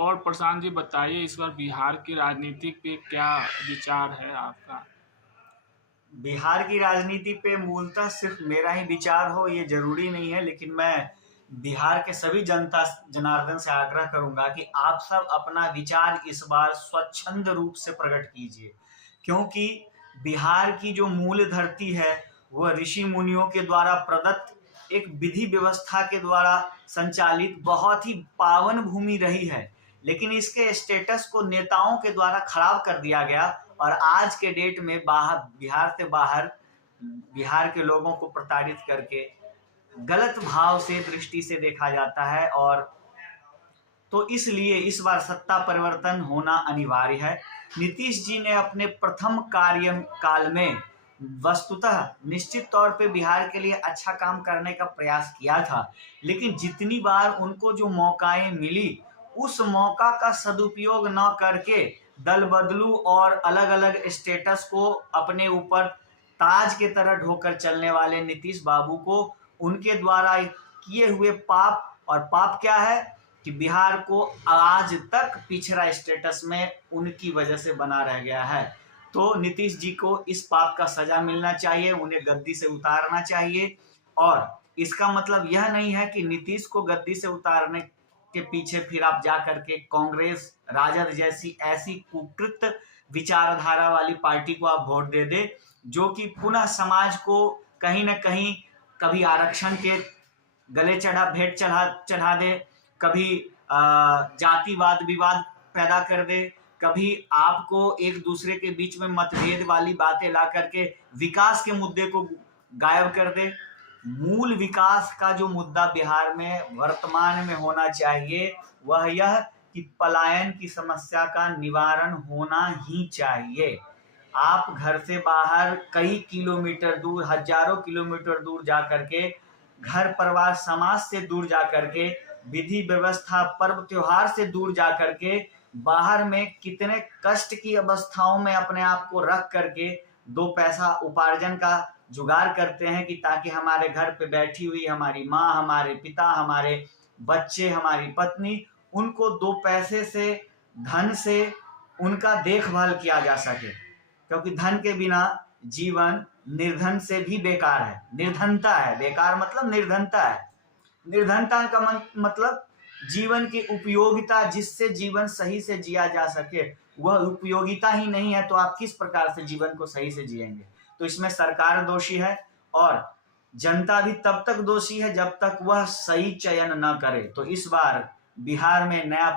और प्रशांत जी बताइए, इस बार बिहार की राजनीति पे क्या विचार है आपका? बिहार की राजनीति पे मूलतः सिर्फ मेरा ही विचार हो ये जरूरी नहीं है, लेकिन मैं बिहार के सभी जनता जनार्दन से आग्रह करूंगा कि आप सब अपना विचार इस बार स्वच्छंद रूप से प्रकट कीजिए, क्योंकि बिहार की जो मूल धरती है वह ऋषि मुनियों के द्वारा प्रदत्त एक विधि व्यवस्था के द्वारा संचालित बहुत ही पावन भूमि रही है। लेकिन इसके स्टेटस को नेताओं के द्वारा खराब कर दिया गया और आज के डेट में बिहार से बाहर बिहार के लोगों को प्रताड़ित करके गलत भाव से दृष्टि से देखा जाता है। और तो इसलिए इस बार सत्ता परिवर्तन होना अनिवार्य है। नीतीश जी ने अपने प्रथम कार्यकाल में वस्तुतः निश्चित तौर पे बिहार के लिए अच्छा काम करने का प्रयास किया था, लेकिन जितनी बार उनको जो मौकाएं मिली उस मौका का सदुपयोग न करके दल बदलू और अलग अलग स्टेटस को अपने ऊपर ताज के तरह ढोकर चलने वाले नीतीश बाबू को उनके द्वारा किए हुए पाप, और पाप क्या है कि बिहार को आज तक पिछड़ा स्टेटस में उनकी वजह से बना रह गया है। तो नीतीश जी को इस पाप का सजा मिलना चाहिए, उन्हें गद्दी से उतारना चाहिए। और इसका मतलब यह नहीं है कि नीतीश को गद्दी से उतारने के पीछे फिर आप जा करके कांग्रेस, राजद जैसी ऐसी कुकृत विचारधारा वाली पार्टी को आप वोट दे दे जो कि पुनः समाज को कहीं ना कहीं कभी आरक्षण के गले भेंट चढ़ा दे, कभी जातिवाद विवाद पैदा कर दे, कभी आपको एक दूसरे के बीच में मतभेद वाली बातें ला करके विकास के मुद्दे को गायब कर दे। मूल विकास का जो मुद्दा बिहार में वर्तमान में होना चाहिए वह यह कि पलायन की समस्या का निवारण होना ही चाहिए। आप घर से बाहर कई किलोमीटर दूर, हजारों किलोमीटर दूर जा करके, घर परिवार समाज से दूर जा करके, विधि व्यवस्था पर्व त्योहार से दूर जा करके, बाहर में कितने कष्ट की अवस्थाओं में अपने आप को रख करके दो पैसा उपार्जन का जुगाड़ करते हैं कि ताकि हमारे घर पे बैठी हुई हमारी माँ, हमारे पिता, हमारे बच्चे, हमारी पत्नी, उनको दो पैसे से, धन से उनका देखभाल किया जा सके। क्योंकि धन के बिना जीवन निर्धन से भी बेकार है, निर्धनता है। बेकार मतलब निर्धनता है। निर्धनता का मतलब जीवन की उपयोगिता, जिससे जीवन सही से जिया जा सके, वह उपयोगिता ही नहीं है तो आप किस प्रकार से जीवन को सही से जिएंगे। तो इसमें सरकार दोषी है और जनता भी तब तक दोषी है जब तक वह सही चयन न करे। तो इस बार बिहार में नया